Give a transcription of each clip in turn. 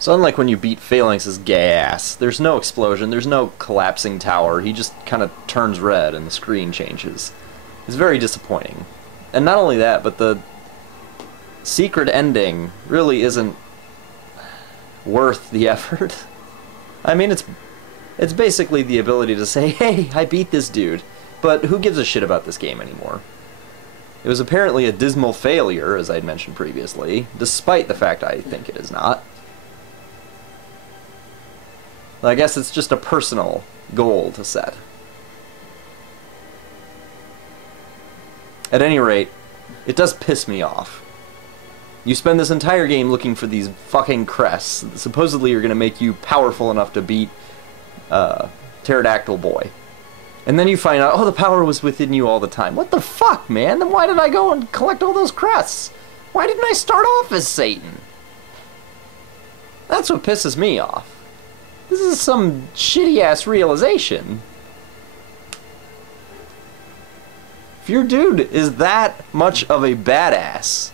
So unlike when you beat Phalanx's gay ass, there's no explosion, there's no collapsing tower, he just kind of turns red and the screen changes. It's very disappointing. And not only that, but the secret ending really isn't worth the effort. I mean, it's basically the ability to say, hey, I beat this dude, but who gives a shit about this game anymore? It was apparently a dismal failure, as I'd mentioned previously, despite the fact I think it is not. I guess it's just a personal goal to set. At any rate, it does piss me off. You spend this entire game looking for these fucking crests that supposedly are going to make you powerful enough to beat Pterodactyl Boy. And then you find out, oh, the power was within you all the time. What the fuck, man? Then why did I go and collect all those crests? Why didn't I start off as Satan? That's what pisses me off. This is some shitty-ass realization. If your dude is that much of a badass,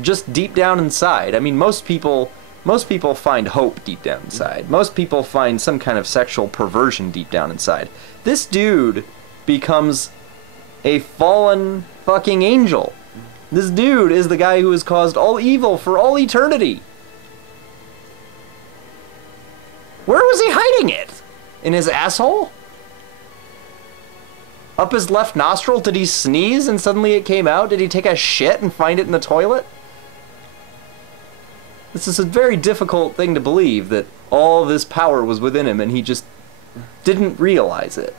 just deep down inside, I mean, most people find hope deep down inside. Most people find some kind of sexual perversion deep down inside. This dude becomes a fallen fucking angel. This dude is the guy who has caused all evil for all eternity. Where was he hiding it? In his asshole? Up his left nostril? Did he sneeze and suddenly it came out? Did he take a shit and find it in the toilet? This is a very difficult thing to believe, that all this power was within him and he just didn't realize it.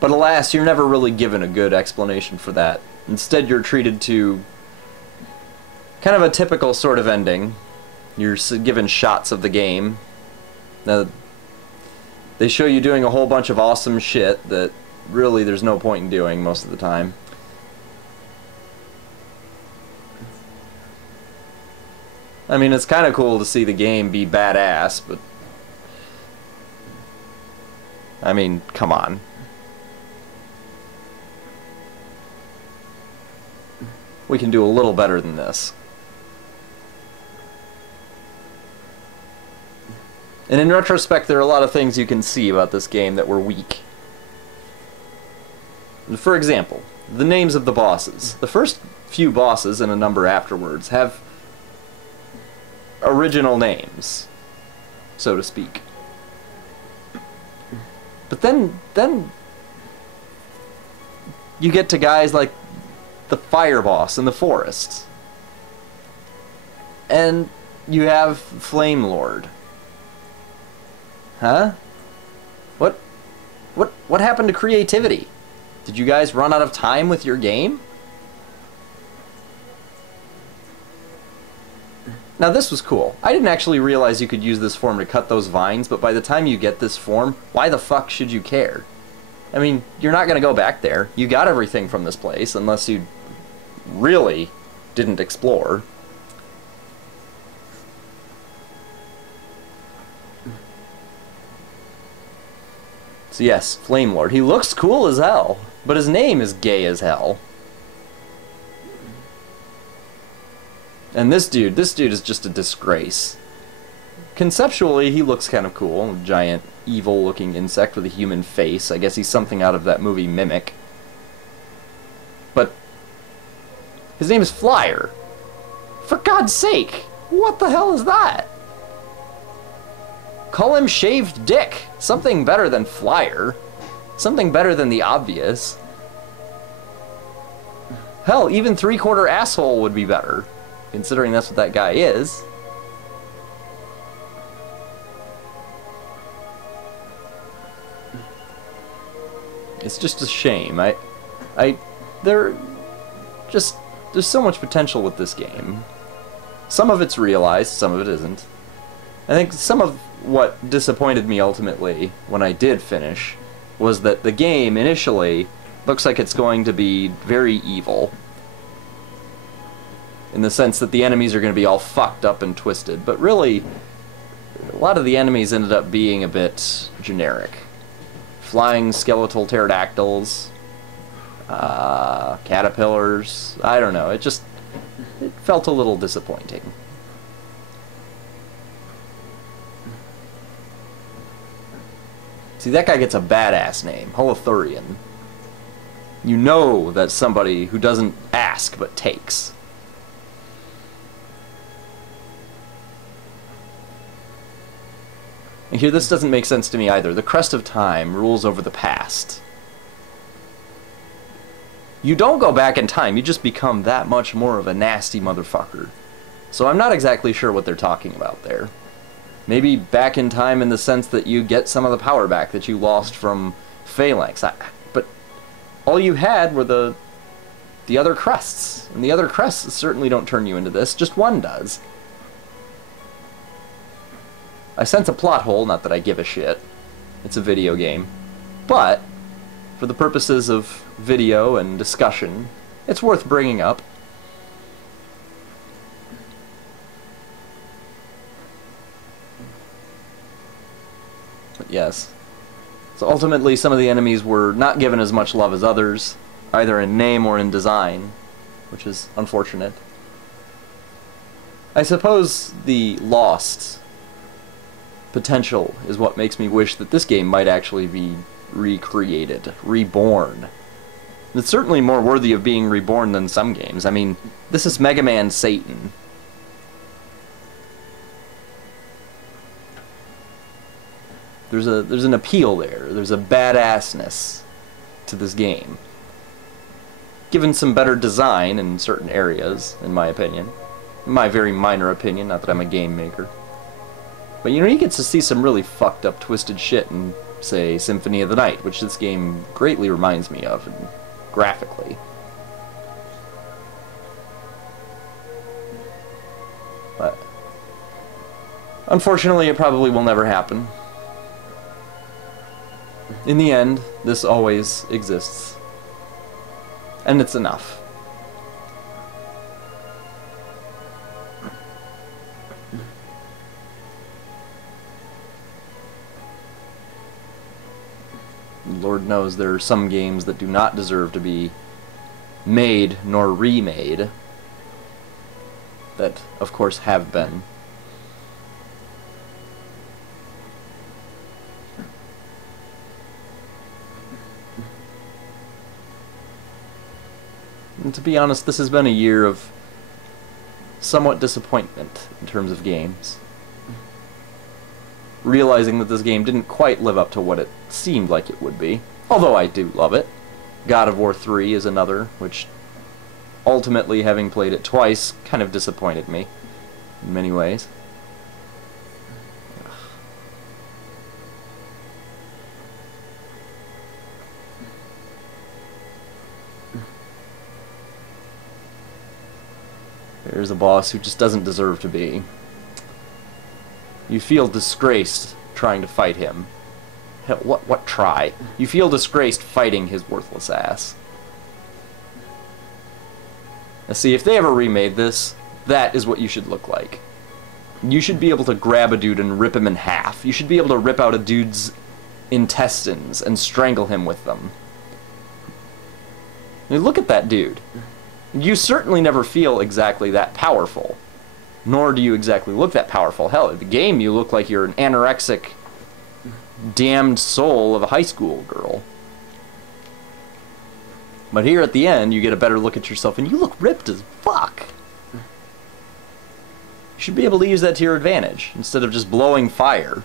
But alas, you're never really given a good explanation for that. Instead, you're treated to kind of a typical sort of ending. You're given shots of the game. Now, they show you doing a whole bunch of awesome shit that really there's no point in doing most of the time. I mean, it's kind of cool to see the game be badass, but I mean, come on. We can do a little better than this. And in retrospect, there are a lot of things you can see about this game that were weak. For example, the names of the bosses. The first few bosses, and a number afterwards, have original names, so to speak. But then you get to guys like the fire boss in the forest. And you have Flame Lord. Huh? What happened to creativity? Did you guys run out of time with your game? Now this was cool. I didn't actually realize you could use this form to cut those vines, but by the time you get this form, why the fuck should you care? I mean, you're not gonna go back there. You got everything from this place, unless you really didn't explore. So yes, Flame Lord. He looks cool as hell, but his name is gay as hell. And this dude is just a disgrace. Conceptually, he looks kind of cool. A giant, evil-looking insect with a human face. I guess he's something out of that movie Mimic. But his name is Flyer. For God's sake, what the hell is that? Call him Shaved Dick. Something better than Flyer. Something better than the obvious. Hell, even 3/4 asshole would be better, considering that's what that guy is. It's just a shame. There's so much potential with this game. Some of it's realized, some of it isn't. I think some of what disappointed me ultimately when I did finish was that the game initially looks like it's going to be very evil, in the sense that the enemies are going to be all fucked up and twisted, but really a lot of the enemies ended up being a bit generic. Flying skeletal pterodactyls, caterpillars. I don't know. It felt a little disappointing. See, that guy gets a badass name, Holothurian. You know that's somebody who doesn't ask but takes. And here, this doesn't make sense to me either. The crest of time rules over the past. You don't go back in time, you just become that much more of a nasty motherfucker. So I'm not exactly sure what they're talking about there. Maybe back in time in the sense that you get some of the power back that you lost from Phalanx. But all you had were the other crests. And the other crests certainly don't turn you into this, just one does. I sense a plot hole, not that I give a shit. It's a video game. But, for the purposes of video and discussion, it's worth bringing up. But yes. So ultimately, some of the enemies were not given as much love as others, either in name or in design, which is unfortunate. I suppose the lost potential is what makes me wish that this game might actually be recreated, reborn. It's certainly more worthy of being reborn than some games. I mean, this is Mega Man Satan. There's an appeal there. There's a badassness to this game. Given some better design in certain areas, in my opinion. In my very minor opinion, not that I'm a game maker. But you know, you get to see some really fucked up, twisted shit in, say, Symphony of the Night, which this game greatly reminds me of, and graphically. But unfortunately, it probably will never happen. In the end, this always exists. And it's enough. Lord knows there are some games that do not deserve to be made nor remade. That, of course, have been. And to be honest, this has been a year of somewhat disappointment in terms of games. Realizing that this game didn't quite live up to what it seemed like it would be. Although I do love it. God of War 3 is another, which ultimately, having played it twice, kind of disappointed me in many ways. There's a boss who just doesn't deserve to be. You feel disgraced trying to fight him. Hell, what try? You feel disgraced fighting his worthless ass. Now see, if they ever remade this, that is what you should look like. You should be able to grab a dude and rip him in half. You should be able to rip out a dude's intestines and strangle him with them. I mean, look at that dude. You certainly never feel exactly that powerful. Nor do you exactly look that powerful. Hell, in the game you look like you're an anorexic, damned soul of a high school girl. But here at the end, you get a better look at yourself, and you look ripped as fuck. You should be able to use that to your advantage, instead of just blowing fire.